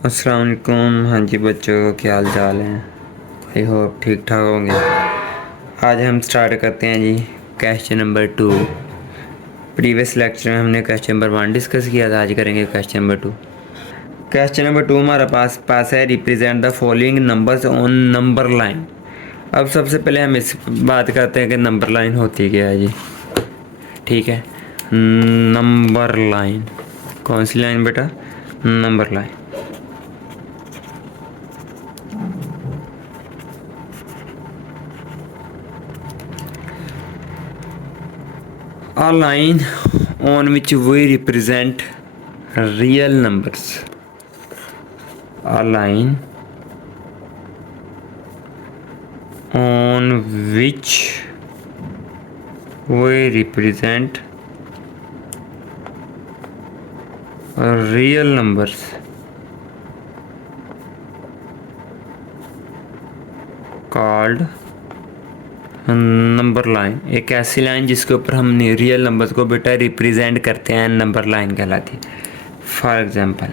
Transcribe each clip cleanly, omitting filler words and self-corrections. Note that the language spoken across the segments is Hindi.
अस्सलाम वालेकुम। हाँ जी बच्चों, क्या हाल चाल है? आई होप ठीक ठाक होंगे। आज हम स्टार्ट करते हैं जी क्वेश्चन नंबर 2। प्रीवियस लेक्चर में हमने क्वेश्चन नंबर 1 डिस्कस किया था, आज करेंगे क्वेश्चन नंबर 2। क्वेश्चन नंबर 2 हमारा पास है represent the following numbers on number line. अब सबसे पहले हम इस बात करते हैं कि नंबर लाइन होती क्या है जी। ठीक है, नंबर लाइन कौन सी लाइन बेटा? Number line. A line on which we represent real numbers. A line on which we represent real numbers called number line. एक ऐसी लाइन जिसके ऊपर हम रियल नंबर्स को बेटा रिप्रेजेंट करते हैं, नंबर लाइन कहलाती है। फॉर एग्जांपल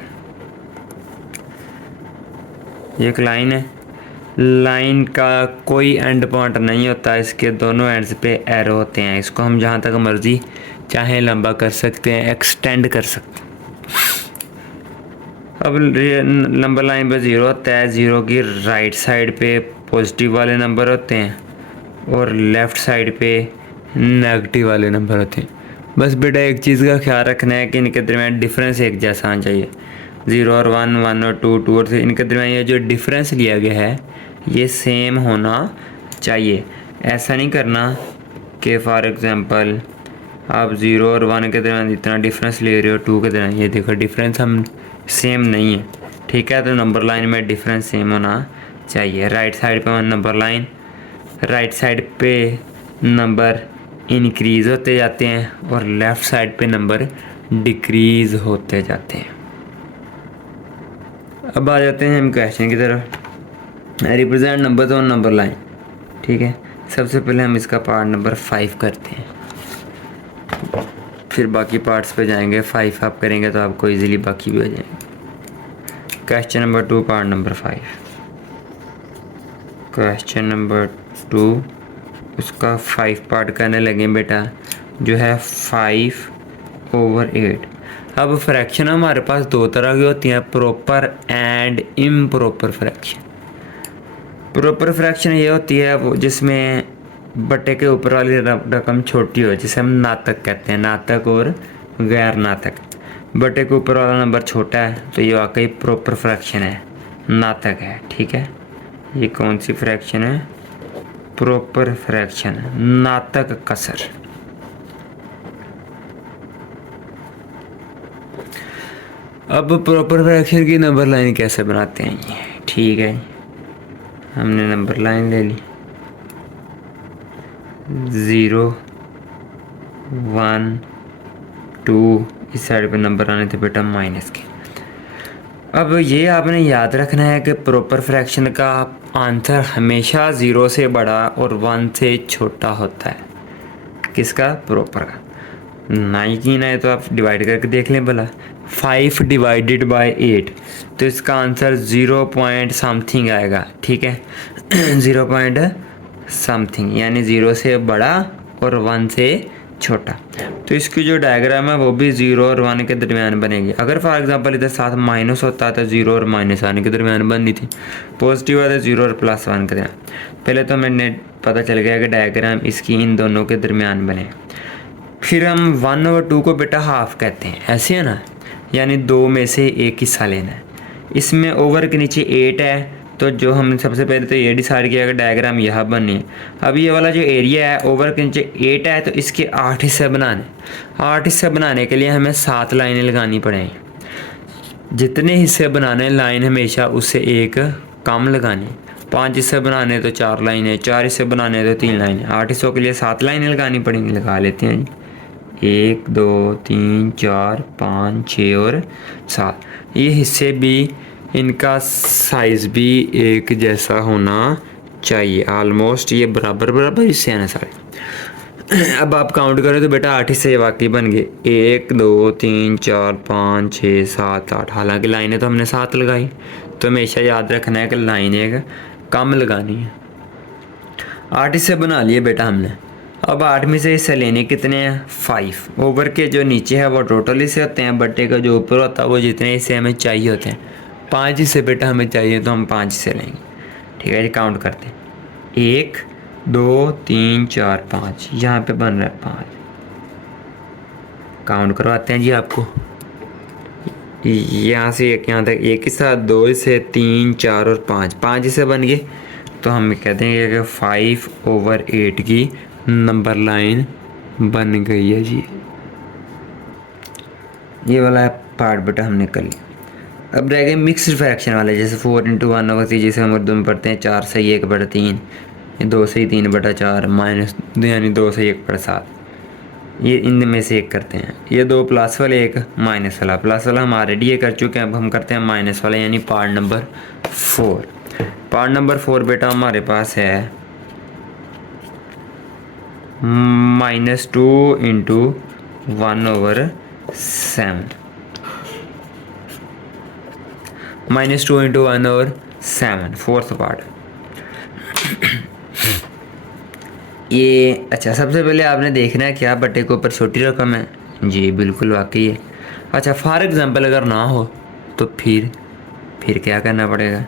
एक लाइन है, लाइन का कोई एंड पॉइंट नहीं होता, इसके दोनों एंड्स पे एरो होते हैं। इसको हम जहाँ तक मर्जी चाहे लंबा कर सकते हैं, एक्सटेंड कर सकते हैं। अब नंबर लाइन पे ज़ीरो होता है, ज़ीरो की राइट साइड पे पॉजिटिव वाले नंबर होते हैं और लेफ़्ट साइड पे नेगेटिव वाले नंबर होते हैं। बस बेटा एक चीज़ का ख्याल रखना है कि इनके दरमियान डिफरेंस एक जैसा आना चाहिए। 0 और 1, 1 और 2, 2 और 3, इनके दरमियान ये जो डिफरेंस लिया गया है ये सेम होना चाहिए। ऐसा नहीं करना कि फॉर एग्ज़ाम्पल आप 0 और 1 के दरमियान इतना डिफरेंस ले रहे हो, 2 के दरमियान ये देखो डिफरेंस हम सेम नहीं है। ठीक है, तो नंबर लाइन में डिफरेंस सेम होना चाहिए। राइट साइड पे नंबर लाइन, राइट साइड पे नंबर इंक्रीज़ होते जाते हैं और लेफ़्ट साइड पे नंबर डिक्रीज़ होते जाते हैं। अब आ जाते हैं हम क्वेश्चन की तरफ। Represent number on number line. ठीक है, सबसे पहले हम इसका पार्ट नंबर 5 करते हैं, फिर बाकी पार्ट्स पे जाएंगे। 5 आप करेंगे तो आपको इजीली बाकी भी हो जाएंगे। Question number 2 part number 5। Question number 2 उसका 5 पार्ट करने लगे बेटा, जो है 5/8। अब फ्रैक्शन हमारे पास दो तरह की होती हैं, proper and improper fraction. Proper fraction ये होती है वो जिसमें बटे के ऊपर वाली रकम छोटी हो, जिसे हम नातक कहते हैं, नातक और गैर नातक। बटे के ऊपर वाला नंबर छोटा है तो ये वाकई प्रॉपर फ्रैक्शन है, नातक है। ठीक है, ये कौन सी फ्रैक्शन है? प्रॉपर फ्रैक्शन, नातक कसर। अब प्रॉपर फ्रैक्शन की नंबर लाइन कैसे बनाते हैं ये? ठीक है, हमने नंबर लाइन ले ली, 0, 1, 2, इस साइड पे नंबर आने थे बेटा माइनस के। अब ये आपने याद रखना है कि प्रॉपर फ्रैक्शन का आंसर हमेशा 0 से बड़ा और 1 से छोटा होता है। किसका? प्रॉपर का। ना यकीन आए तो आप डिवाइड करके देख लें भला। 5 डिवाइडेड बाय 8 तो इसका आंसर 0 पॉइंट समथिंग आएगा। ठीक है, 0 पॉइंट समथिंग, यानी 0 से बड़ा और 1 से छोटा। तो इसकी जो डायग्राम है वो भी 0 और 1 के दरमियान बनेगी। अगर फॉर एग्जांपल इधर साथ माइनस होता तो 0 और -1 के दरमियान बननी थी, पॉजिटिव है तो 0 और +1 के दरमियान। पहले तो मैंने पता चल गया कि डायग्राम इसकी इन दोनों के दरमियान बने। फिर हम 1 और 2 को बेटा हाफ कहते हैं, ऐसे है ना, यानी 2 में से एक हिस्सा लेना है। इसमें ओवर के नीचे 8 है, तो जो हमने सबसे पहले तो ये डिसाइड किया कि डायग्राम यह बने। अब ये वाला जो एरिया है ओवर के नीचे 8 है, तो इसके 8 हिस्से बनाने। 8 हिस्से बनाने के लिए हमें 7 लाइनें लगानी पड़ेंगी। जितने हिस्से बनाने लाइन हमेशा उससे एक कम लगानी। 5 हिस्से बनाने तो 4 लाइनें, 4 हिस्से बनाने तो 3 लाइनें, 8 हिस्सों के लिए 7 लाइनें लगानी पड़ेंगी। लगा लेते हैं जी, 1, 2, 3, 4, 5, 6 और 7। ये हिस्से भी, इनका साइज़ भी एक जैसा होना चाहिए, ऑलमोस्ट ये बराबर बराबर हिस्से हैं सारे। अब आप काउंट करें तो बेटा 8 हिस्से वाकई बन गए, 1 2 3 4 5 6 7 8। हालांकि लाइनें तो हमने 7 लगाई, तो हमेशा याद रखना है कि लाइनें कम लगानी है। 8 हिस्से बना लिए बेटा हमने। अब 8 में से हिस्से लेने कितने हैं? 5। ओवर के जो नीचे है वो टोटल हिस्से होते हैं, बट्टे का जो ऊपर होता है वो जितने हिस्से हमें चाहिए होते हैं। 5 हिस्से बेटा हमें चाहिए, तो हम 5 हिस्से लेंगे। ठीक है जी, काउंट करते हैं। 1 2 3 4 5, यहाँ पे बन रहा है 5। काउंट करवाते हैं जी आपको। यहाँ से एक यहाँ तक एक ही साथ 2 हिस्से, 3 4 और 5, 5 हिस्से बन गए। तो हम कहते हैं कि 5/8 की नंबर लाइन बन गई है जी। ये वाला पार्ट बेटा हमने कर लिया। अब रह गए मिक्स्ड फ्रैक्शन वाले, जैसे 4/1/3, जिसे हम उर्दू में पढ़ते हैं 4/1/3, 2/3/4 माइनस यानी 2/1/7। ये इनमें से एक करते हैं। ये 2 प्लस वाले, एक माइनस वाला। प्लस वाला हम ऑलरेडी ये कर चुके हैं, अब हम करते हैं माइनस वाला, यानी पार्ट नंबर 4। पार्ट नंबर 4 बेटा हमारे पास है -2 × 1/7। -2 × 1/7 फोर्थ पार्ट। ये अच्छा, सबसे पहले आपने देखना है क्या बट्टे के ऊपर छोटी रकम है? जी बिल्कुल वाकई है। अच्छा, फॉर एग्जांपल अगर ना हो तो फिर क्या करना पड़ेगा?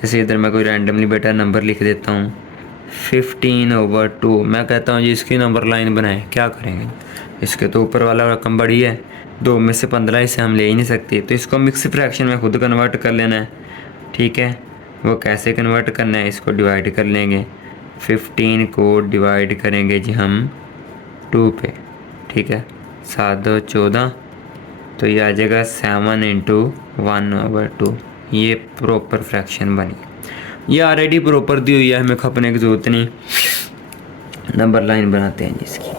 जैसे इधर मैं कोई रैंडमली बेटा नंबर लिख देता हूँ 15/2। मैं कहता हूँ जी इसकी नंबर लाइन बनाए, क्या करेंगे? इसके तो ऊपर वाला रकम बड़ी है, 2 में से 15 इसे हम ले ही नहीं सकते, तो इसको मिक्स फ्रैक्शन में खुद कन्वर्ट कर लेना है। ठीक है, वो कैसे कन्वर्ट करना है? इसको डिवाइड कर लेंगे, 15 को डिवाइड करेंगे जी हम 2 पे। ठीक है, 7 2 14, तो ये आ जाएगा 7 × 1/2। ये प्रॉपर फ्रैक्शन बनी। ये ऑलरेडी प्रॉपर दी हुई है, हमें खपने की ज़रूरत नहीं। नंबर लाइन बनाते हैं जिसकी।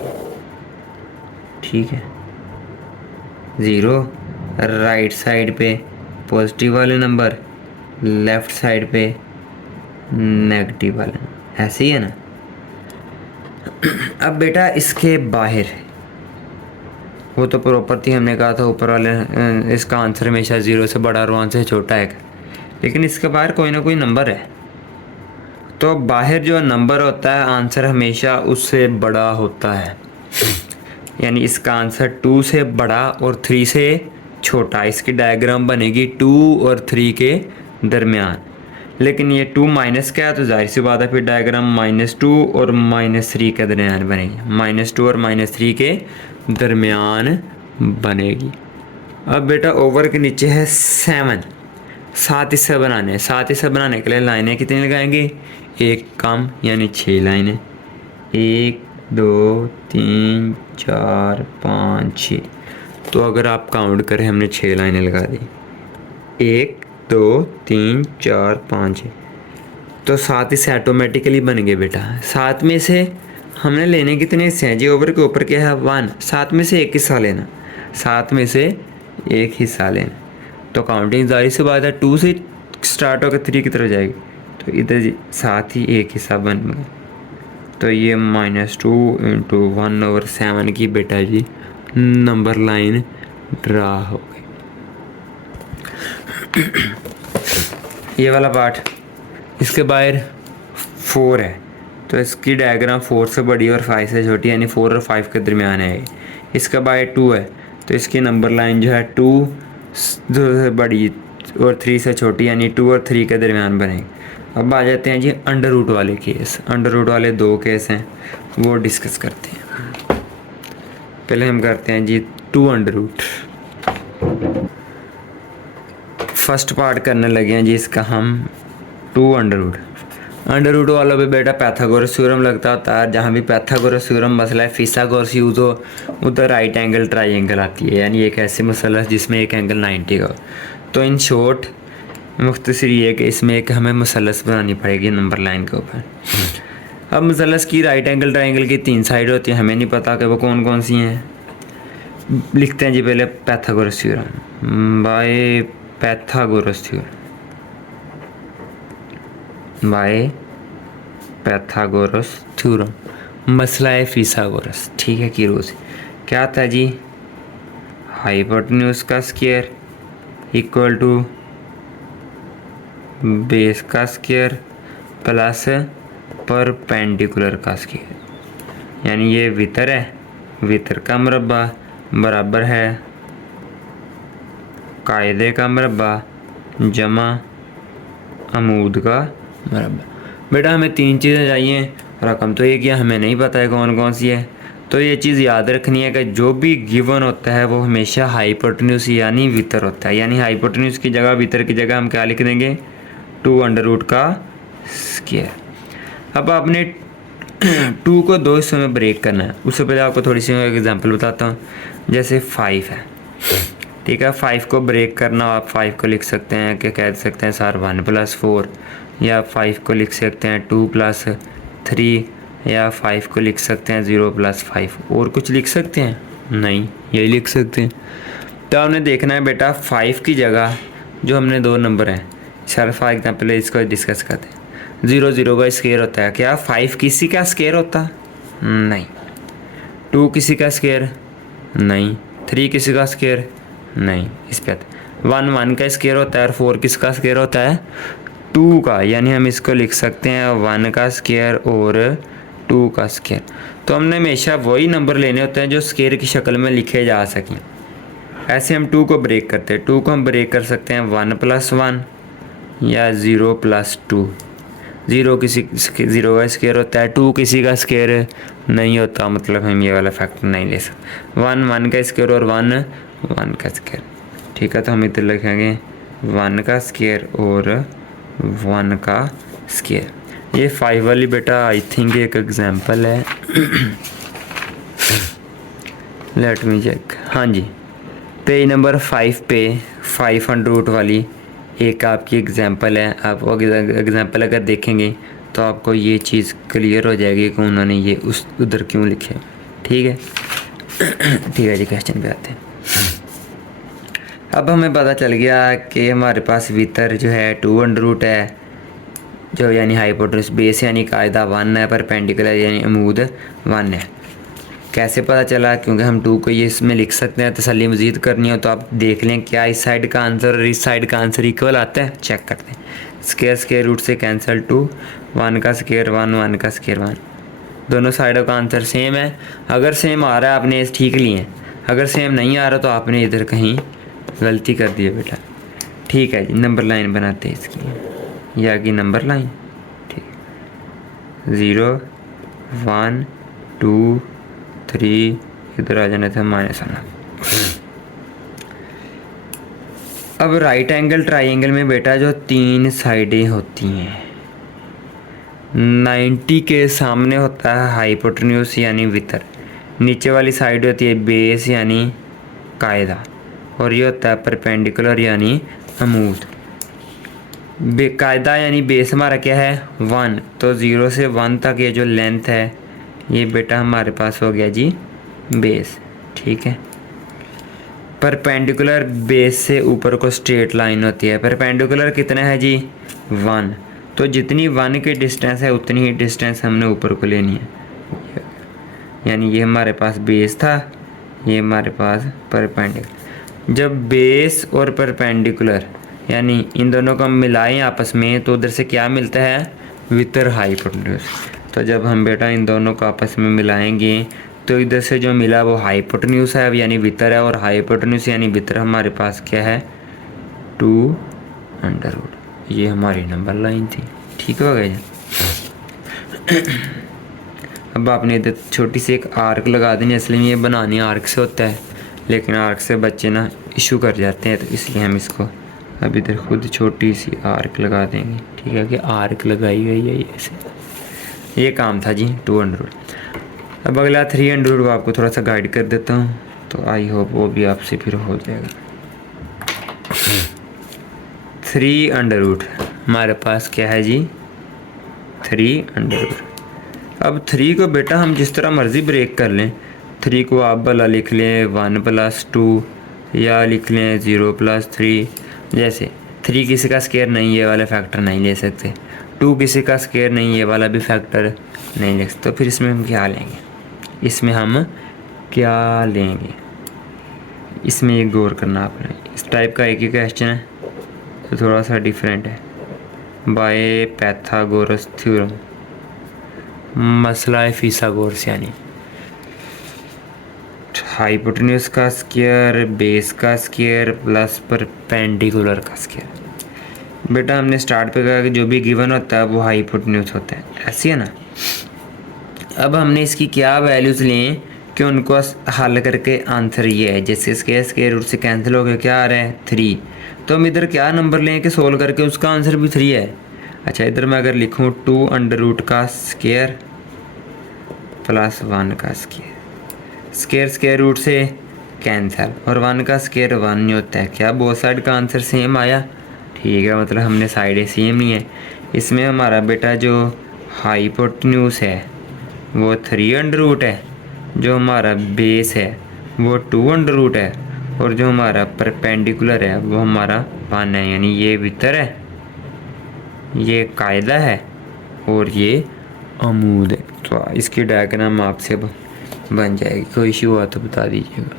ठीक है, 0 राइट साइड पे पॉजिटिव वाले नंबर, लेफ़्ट साइड पे नेगेटिव वाले, ऐसे ही है ना? अब बेटा इसके बाहर, वो तो प्रॉपर थी, हमने कहा था ऊपर वाले इसका आंसर हमेशा 0 से बड़ा और 1 से छोटा है, लेकिन इसके बाहर कोई ना कोई नंबर है, तो बाहर जो नंबर होता है आंसर हमेशा उससे बड़ा होता है। यानी इसका आंसर 2 से बड़ा और 3 से छोटा। इसकी डायग्राम बनेगी 2 और 3 के दरमियान, लेकिन ये 2 माइनस का है तो जाहिर सी बात है फिर डायग्राम -2 और -3 के दरमियान बनेगी, -2 और -3 के दरमियान बनेगी। अब बेटा ओवर के नीचे है 7 हिस्से बनाने हैं। 7 हिस्से बनाने के लिए लाइनें कितनी लगाएंगे? एक कम, यानी 6 लाइनें। 1 2 3 4 5 6। तो अगर आप काउंट करें, हमने 6 लाइनें लगा दी, 1 2 3 4 5 6, तो 7 हिस्से ऑटोमेटिकली बन गए बेटा। 7 में से हमने लेने कितने हिस्से हैं जी? ओवर के ऊपर क्या है? 1। 7 में से एक हिस्सा लेना, 7 में से एक हिस्सा लेना, तो काउंटिंग जाहिर सी बात है 2 से स्टार्ट होकर 3 की तरफ जाएगी, तो इधर जी 7 ही एक हिस्सा बन गया। तो ये -2 × 1/7 की बेटा जी नंबर लाइन ड्रा हो गई। ये वाला पार्ट, इसके बाहर 4 है, तो इसकी डायग्राम 4 से बड़ी और 5 से छोटी, यानी 4 और 5 के दरमियान है। इसका बाहर 2 है, तो इसकी नंबर लाइन जो है 2 से बड़ी और 3 से छोटी, यानी 2 और 3 के दरमियान बनेगी। अब आ जाते हैं जी अंडर रूट वाले केस। अंडर रूट वाले 2 केस हैं, वो डिस्कस करते हैं। पहले हम करते हैं जी 2 अंडर रूट। फर्स्ट पार्ट करने लगे हैं जी इसका हम 2 अंडर रूट। अंडर रूट वालों पे बेटा पैथागोरस थ्योरम लगता होता है। जहाँ भी पैथागोरस थ्योरम मसला है, फिसागोरस यूज हो, उधर राइट एंगल ट्राइंगल आती है, यानी एक ऐसे मसलस जिसमें एक एंगल 90 का हो। तो इन शॉर्ट मुख्तसर ये कि इसमें एक हमें मसलस बनानी पड़ेगी नंबर लाइन के ऊपर। अब मसलस की राइट एंगल ट्राइंगल की 3 साइड होती हैं, हमें नहीं पता कि वो कौन कौन सी हैं। लिखते हैं जी पहले Pythagoras theorem. By Pythagoras theorem, by Pythagoras theorem. मसला है फिसागोरस, ठीक है, कीरोस क्या था जी, हाइपोटेन्यूज का स्क्वायर इक्वल टू बेस का स्क्वायर प्लस परपेंडिकुलर का स्क्वायर, यानी ये वितर है, वितर का मरबा बराबर है कायदे का मरबा जमा अमूद का मरबा। बेटा हमें 3 चीज़ें चाहिए, रकम तो ये किया, हमें नहीं पता है कौन कौन सी है। तो ये चीज़ याद रखनी है कि जो भी गिवन होता है वो हमेशा हाइपोटेन्यूज यानी वितर होता है, यानी हाइपोटेन्यूज की जगह वितर की जगह हम क्या लिख देंगे 2 का स्क्वायर। अब आपने 2 को 2 हिस्सों में ब्रेक करना है। उससे पहले आपको थोड़ी सी एक एग्जांपल बताता हूँ। जैसे 5 है, ठीक है, 5 को ब्रेक करना, आप 5 को लिख सकते हैं कि कह सकते हैं सर 1 + 4, या 5 को लिख सकते हैं 2 + 3, या 5 को लिख सकते हैं 0 + 5। और कुछ लिख सकते हैं? नहीं, यही लिख सकते हैं। तो आपने देखना है बेटा 5 की जगह जो हमने 2 नंबर हैं, सर फॉर एग्जाम्पल इसको डिस्कस करते हैं। 0 0 का स्क्वायर होता है, क्या 5 किसी का स्क्वायर होता? नहीं। 2 किसी का स्क्वायर? नहीं। 3 किसी का स्क्वायर? नहीं। इस पे 1 1 का स्क्वायर होता है, और 4 किसका स्क्वायर होता है? 2 का, यानी हम इसको लिख सकते हैं 1 का स्क्वायर और 2 का स्क्वायर। तो हमने हमेशा वही नंबर लेने होते हैं जो स्क्वायर की शक्ल में लिखे जा सकें। ऐसे हम 2 को ब्रेक करते हैं। 2 को हम ब्रेक कर सकते हैं 1 + 1 या 0 + 2। 0 किसी 0 का स्क्वायर होता है, 2 किसी का स्क्वायर नहीं होता, मतलब हम ये वाला फैक्टर नहीं ले सकते। 1 1 का स्क्वायर और 1 1 का स्क्वायर, ठीक है। तो हम इधर लिखेंगे 1 का स्क्वायर और 1 का स्क्वायर। ये 5 वाली बेटा आई थिंक एक एग्जांपल है। Let me check. हाँ जी, पेज नंबर 5 पे 500 वाली एक आपकी एग्जांपल है। आप एग्जांपल अगर देखेंगे तो आपको ये चीज़ क्लियर हो जाएगी कि उन्होंने ये उस उधर क्यों लिखे, ठीक है। ठीक है जी, क्वेश्चन पे आते हैं। अब हमें पता चल गया कि हमारे पास वितर जो है 2 है, जो यानी हाइपोटेन्यूज, बेस यानी कायदा 1 है, परपेंडिकुलर यानी अमूद 1 है। कैसे पता चला? क्योंकि हम 2 को ये इसमें लिख सकते हैं। तसल्ली मज़ीद करनी हो तो आप देख लें क्या इस साइड का आंसर और इस साइड का आंसर इक्वल आता है, चेक करते हैं। स्क्वायर रूट से कैंसिल 2, 1 का स्क्वायर 1, 1 का स्क्वायर 1, दोनों साइडों का आंसर सेम है। अगर सेम आ रहा है आपने ठीक लिए, अगर सेम नहीं आ रहा तो आपने इधर कहीं गलती कर दी है बेटा, ठीक है जी। नंबर लाइन बनाते हैं इसकी, या कि नंबर लाइन, ठीक, 0 1 2 3, इधर आ जाना था माइनस आना। अब राइट एंगल ट्राइंगल में बेटा जो 3 साइडें होती हैं, 90 के सामने होता है हाइपोटेन्यूज यानी वितर, नीचे वाली साइड होती है बेस यानी कायदा, और ये होता है परपेंडिकुलर यानी अमूद। कायदा यानी बेस हमारा क्या है 1, तो 0 से 1 तक ये जो लेंथ है ये बेटा हमारे पास हो गया जी बेस, ठीक है। परपेंडिकुलर बेस से ऊपर को स्ट्रेट लाइन होती है। परपेंडिकुलर कितना है जी 1, तो जितनी 1 की डिस्टेंस है उतनी ही डिस्टेंस हमने ऊपर को लेनी है, यानी ये हमारे पास बेस था, ये हमारे पास परपेंडिकुलर। जब बेस और परपेंडिकुलर यानी इन दोनों को हम मिलाएं आपस में तो उधर से क्या मिलता है वितर हाइपोटेन्यूज। तो जब हम बेटा इन दोनों को आपस में मिलाएंगे तो इधर से जो मिला वो हाइपोटेन्यूज है यानी वितर है, और हाइपोटेन्यूज यानी वितर हमारे पास क्या है 2 ये हमारी नंबर लाइन थी, ठीक हो गया जी। अब आपने इधर छोटी सी एक आर्क लगा देनी, असली में ये बनानी आर्क से होता है, लेकिन आर्क से बच्चे ना इशू कर जाते हैं, तो इसलिए हम इसको अब इधर खुद छोटी सी आर्क लगा देंगे, ठीक है, कि आर्क लगाई गई है ऐसे। ये काम था जी 200। अब अगला 300 को आपको थोड़ा सा गाइड कर देता हूँ, तो आई होप वो भी आपसे फिर हो जाएगा। 300 हमारे पास क्या है जी 300। अब 3 को बेटा हम जिस तरह मर्ज़ी ब्रेक कर लें, 3 को आप भला लिख लें 1 + 2 या लिख लें 0 + 3। जैसे 3 किसी का स्क्वायर नहीं, ये वाला फैक्टर नहीं ले सकते। 2 किसी का स्क्वायर नहीं, ये वाला भी फैक्टर नहीं लिख सकते। तो फिर इसमें हम क्या लेंगे, इसमें हम क्या लेंगे, इसमें एक गौर करना आपने। इस टाइप का एक ही क्वेश्चन है तो थोड़ा सा डिफरेंट है। बाय पैथागोरस थ्योरम, मसला है फिसागोरस, यानी हाइपोटेन्यूज का स्क्वायर, बेस का स्क्वायर प्लस परपेंडिकुलर का स्क्वायर। बेटा हमने स्टार्ट पे कहा कि जो भी गिवन होता है वो हाइपोटेन्यूज होता है, ऐसी है ना। अब हमने इसकी क्या वैल्यूज़ लें कि उनको हल करके आंसर ये है। जैसे स्क्वायर रूट से कैंसिल हो गया, क्या आ रहा है 3। तो हम इधर क्या नंबर लें कि सोल्व करके उसका आंसर भी 3 है। अच्छा, इधर मैं अगर लिखूँ 2 अंडर रूट का स्क्वायर प्लस 1 का स्क्वायर, स्क्वायर रूट से कैंसिल, और 1 का स्क्वायर 1 नहीं होता है। क्या बोथ साइड का आंसर सेम आया? ठीक है, मतलब हमने साइडें सेम ही है। इसमें हमारा बेटा जो हाइपोटेन्यूज है वो 3 अंडर रूट है, जो हमारा बेस है वो 2 अंडर रूट है, और जो हमारा परपेंडिकुलर है वो हमारा 1 है। यानी ये वितर है, ये कायदा है, और ये अमूद है। तो इसकी डायग्राम आपसे बन जाएगी। कोई इशू हुआ तो बता दीजिएगा।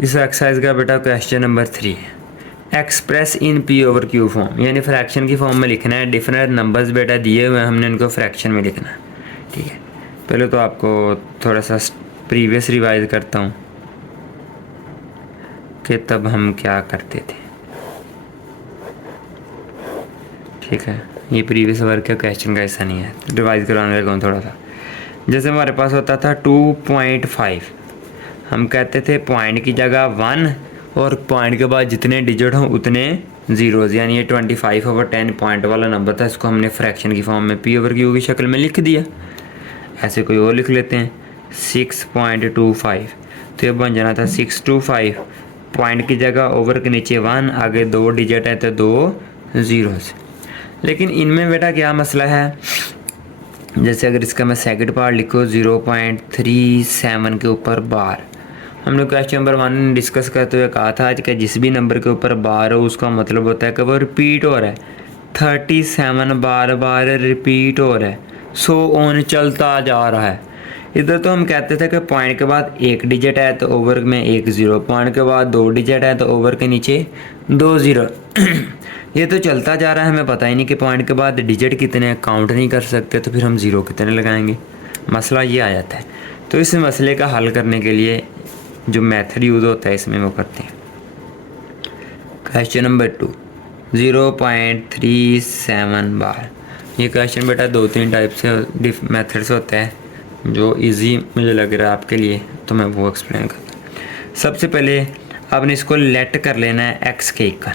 इस एक्सरसाइज का बेटा क्वेश्चन नंबर 3 है, express in P over Q form, यानी फ्रैक्शन की फॉर्म में लिखना है। डिफरेंट नंबर्स बेटा दिए हुए हैं, हमने उनको फ्रैक्शन में लिखना है। ठीक है, पहले तो आपको थोड़ा सा प्रीवियस रिवाइज करता हूँ कि तब हम क्या करते थे। ठीक है, ये प्रीवियस वर्क का क्वेश्चन का हिस्सा नहीं है, रिवाइज करवाने लगा हूँ थोड़ा सा। जैसे हमारे पास होता था 2.5, हम कहते थे पॉइंट की जगह 1 और पॉइंट के बाद जितने डिजिट हों उतने ज़ीरोज़, यानी ये 25/10 पॉइंट वाला नंबर था। इसको हमने फ्रैक्शन की फॉर्म में पी ओवर क्यू की शक्ल में लिख दिया। ऐसे कोई और लिख लेते हैं 6.25, तो ये बन जाना था 625, पॉइंट की जगह ओवर के नीचे 1, आगे 2 डिजिट है तो 2 ज़ीरोज़। लेकिन इनमें बेटा क्या मसला है, जैसे अगर इसका मैं सेकंड पार्ट लिखूँ 0.37 के ऊपर बार, हमने क्वेश्चन नंबर 1 में डिस्कस करते हुए कहा था कि जिस भी नंबर के ऊपर बार हो उसका मतलब होता है कि वो रिपीट हो रहा है। 37 बार बार रिपीट हो रहा है, सो ऑन चलता जा रहा है। इधर तो हम कहते थे कि पॉइंट के बाद 1 डिजिट है तो ओवर में 1 ज़ीरो, पॉइंट के बाद 2 डिजिट है तो ओवर के नीचे 2 ज़ीरो। ये तो चलता जा रहा है, हमें पता ही नहीं कि पॉइंट के बाद डिजिट कितने हैं, काउंट नहीं कर सकते, तो फिर हम ज़ीरो कितने लगाएंगे। मसला ये आ जाता है। तो इस मसले का हल करने के लिए जो मेथड यूज़ होता है इसमें वो करते हैं। क्वेश्चन नंबर 2, 0.37 बार। ये क्वेश्चन बेटा 2-3 टाइप से मेथड्स होते हैं, जो इजी मुझे लग रहा है आपके लिए, तो मैं वो एक्सप्लेन करता हूँ। सबसे पहले आपने इसको लेट कर लेना है एक्स के इक्वल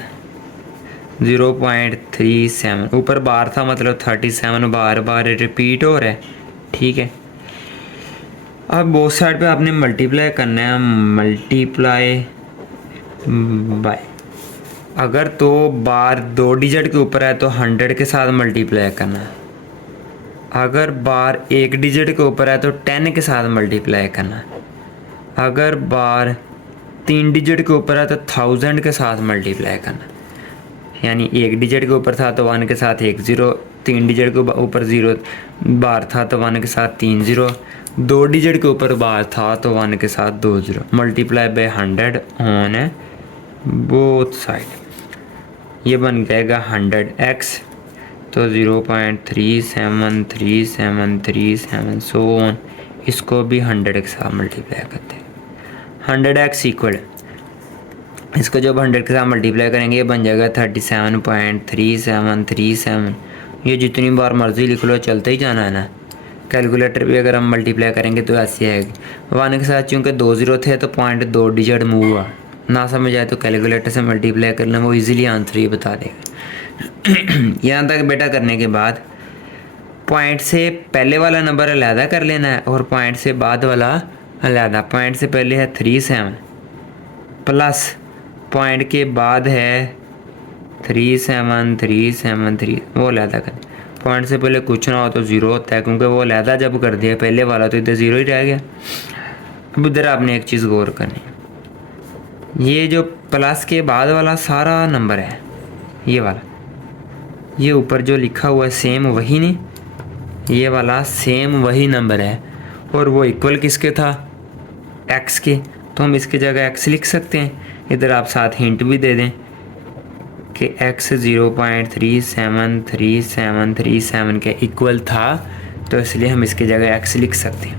0.37, ऊपर बार था मतलब 37 बार बार रिपीट हो रहा है। ठीक है, अब बोथ साइड पे आपने मल्टीप्लाई करना है, मल्टीप्लाई बाय, अगर तो बार 2 डिजिट के ऊपर है तो 100 के साथ मल्टीप्लाई करना है, अगर बार 1 डिजिट के ऊपर है तो 10 के साथ मल्टीप्लाई करना है, अगर बार 3 डिजिट के ऊपर है तो 1000 के साथ मल्टीप्लाई करना। यानी 1 डिजिट के ऊपर था तो 1 के साथ 1 ज़ीरो, 3 डिजिट के ऊपर 0 बार था तो 1 के साथ 3 ज़ीरो, 2 डिजिट के ऊपर बार था तो 1 के साथ 2 ज़ीरो, मल्टीप्लाई बाय 100 ऑन है बोथ साइड। ये बन जाएगा 100x, तो 0.373737 सो ऑन, इसको भी 100 के साथ मल्टीप्लाई करते हैं। 100x इक्वल, इसको जब 100 के साथ मल्टीप्लाई करेंगे ये बन जाएगा 37.3737। ये जितनी बार मर्ज़ी लिख लो, चलते ही जाना है ना। कैलकुलेटर भी अगर हम मल्टीप्लाई करेंगे तो ऐसी आएगी। 1 के साथ चूँकि 2 ज़ीरो थे तो पॉइंट 2 डिजिट मूव हुआ, ना समझ आए तो कैलकुलेटर से मल्टीप्लाई करना, वो इजीली आंसर ये बता देगा। यहाँ तक बेटा करने के बाद पॉइंट से पहले वाला नंबर अलहदा कर लेना है और पॉइंट से बाद वाला अलहदा। पॉइंट से पहले है 37 प्लस पॉइंट के बाद है 37373, वो अलहदा कर। पॉइंट से पहले कुछ ना हो तो ज़ीरो होता है, क्योंकि वो अलहदा जब कर दिया पहले वाला तो इधर ज़ीरो ही रह गया। अब इधर आपने एक चीज़ गौर करनी है, ये जो प्लस के बाद वाला सारा नंबर है, ये वाला, ये ऊपर जो लिखा हुआ है सेम वही नहीं, ये वाला सेम वही नंबर है और वो इक्वल किसके था, x के, तो हम इसकी जगह x लिख सकते हैं। इधर आप साथ हिंट भी दे दें कि x 0.373737 के इक्वल था, तो इसलिए हम इसकी जगह x लिख सकते हैं।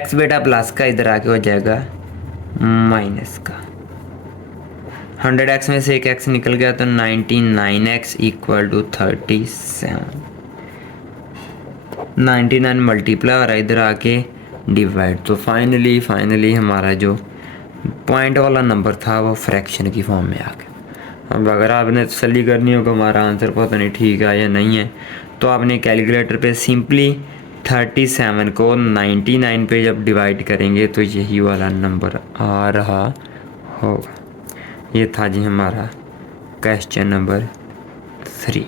x बेटा प्लस का इधर आके हो जाएगा माइनस का। 100x में से एक x निकल गया तो 99x इक्वल टू 37। 99 मल्टीप्लाई और इधर आके डिवाइड, तो फाइनली हमारा जो पॉइंट वाला नंबर था वो फ्रैक्शन की फॉर्म में आ गया। अब अगर आपने तसल्ली करनी हो कि हमारा आंसर पता नहीं ठीक है या नहीं है, तो आपने कैलकुलेटर पे सिंपली 37 को 99 पे जब डिवाइड करेंगे तो यही वाला नंबर आ रहा होगा। ये था जी हमारा क्वेश्चन नंबर 3।